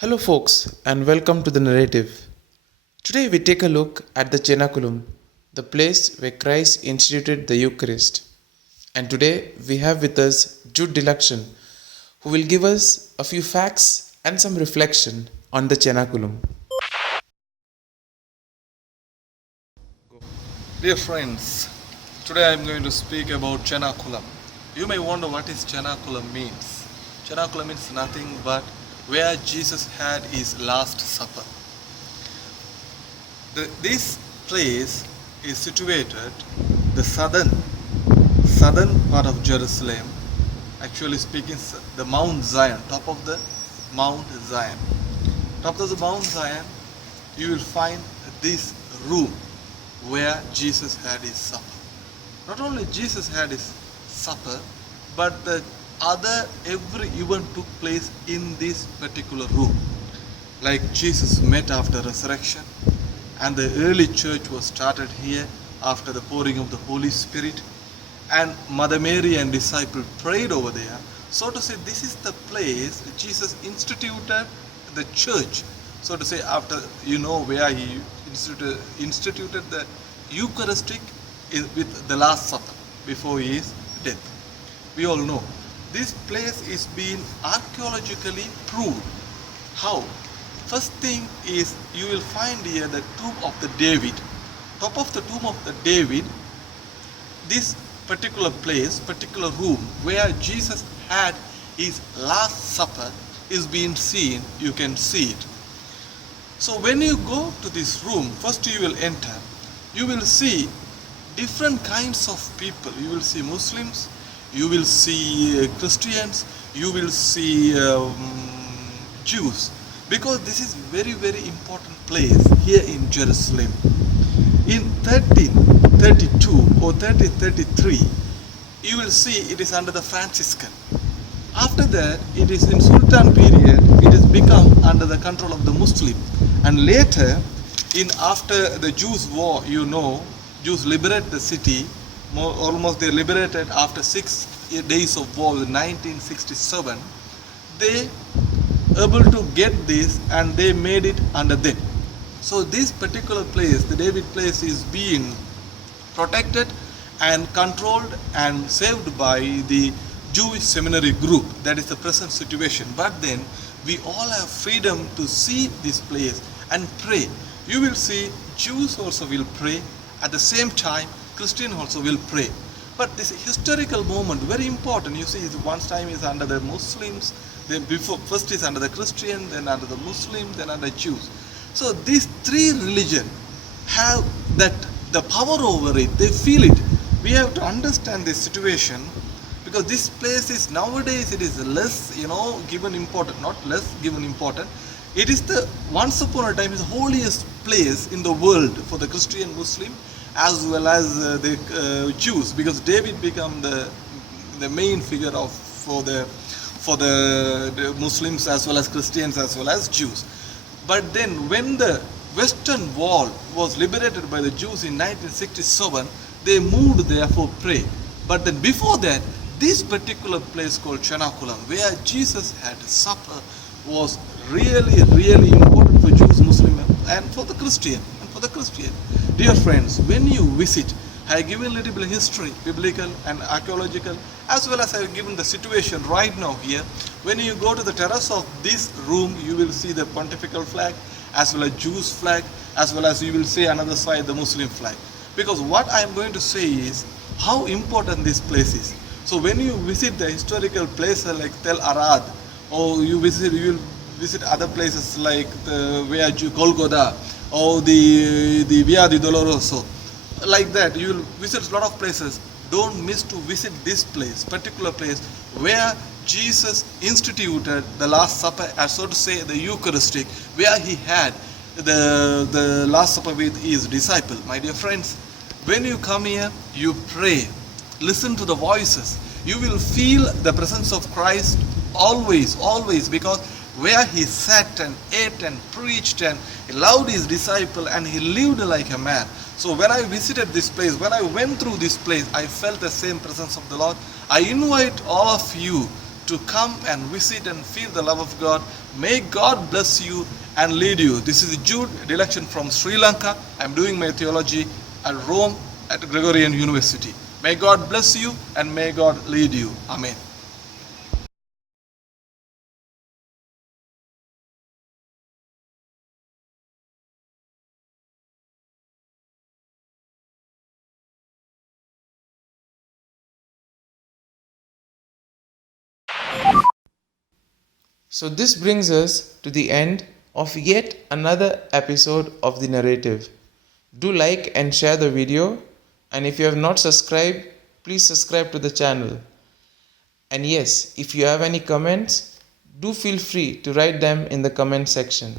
Hello, folks, and welcome to the narrative. Today, we take a look at the Cenaculum, the place where Christ instituted the Eucharist. And today, we have with us Jude Deluxion, who will give us a few facts and some reflection on the Cenaculum. Dear friends, today I am going to speak about Cenaculum. You may wonder what is Cenaculum means. Cenaculum means nothing but where Jesus had his last supper. This place is situated the southern part of Jerusalem. Actually speaking, the Mount Zion, top of the Mount Zion. Top of the Mount Zion, you will find this room where Jesus had his supper. Not only Jesus had his supper, but every event took place in this particular room. Like Jesus met after resurrection, and the early church was started here after the pouring of the Holy Spirit, and Mother Mary and disciple prayed over there. So to say, this is the place Jesus instituted the church. So to say, after where he instituted the Eucharistic with the Last Supper before his death. We all know this place is being archaeologically proved. How? First thing is, you will find here the tomb of the David. Top of the tomb of the David, this particular place, particular room where Jesus had his Last Supper is being seen. You can see it. So when you go to this room, first you will enter, you will see different kinds of people. You will see Muslims, you will see Christians, you will see Jews, because this is very important place here in Jerusalem. In 1332 or 1333, you will see it is under the Franciscan. After that, it is in Sultan period, it has become under the control of the Muslim. And later, after the Jews war, Jews liberate the city. Almost they liberated after 6 days of war in 1967. They able to get this and they made it under them. So this particular place, the David place, is being protected and controlled and saved by the Jewish seminary group. That is the present situation. But then we all have freedom to see this place and pray. You will see Jews also will pray. At the same time, Christian also will pray. But this historical moment, very important. You see, one time is under the Muslims, then first is under the Christian, then under the Muslim, then under Jews. So these three religions have the power over it. They feel it. We have to understand this situation, because this place is nowadays, it is less given important, not less given important. It is once upon a time is the holiest place in the world for the Christian, Muslim, as well as the Jews, because David became the main figure for the Muslims as well as Christians as well as Jews. But then when the Western Wall was liberated by the Jews in 1967, they moved there for pray. But then before that, this particular place called Cenaculum, where Jesus had supper, was really important for Jews, Muslims, and for the Christian. Dear friends, when you visit, I have given a little bit of history, biblical and archaeological, as well as I have given the situation right now here. When you go to the terrace of this room, you will see the pontifical flag, as well as Jews flag, as well as you will see another side, the Muslim flag. Because what I am going to say is how important this place is. So when you visit the historical places like Tel Arad, or you will visit other places like where Golgotha, or the Via di Doloroso, like that, you will visit a lot of places. Don't miss to visit this place, particular place where Jesus instituted the Last Supper, as so to say the Eucharistic, where he had the Last Supper with his disciple. My dear friends, when you come here, you pray, listen to the voices. You will feel the presence of Christ always, because where he sat and ate and preached and he loved his disciple and he lived like a man. So when I visited this place, when I went through this place, I felt the same presence of the Lord. I invite all of you to come and visit and feel the love of God. May God bless you and lead you. This is Jude Deluxion from Sri Lanka. I'm doing my theology at Rome at Gregorian University. May God bless you and may God lead you. Amen. So, this brings us to the end of yet another episode of the narrative. Do like and share the video, and if you have not subscribed, please subscribe to the channel. And yes, if you have any comments, do feel free to write them in the comment section.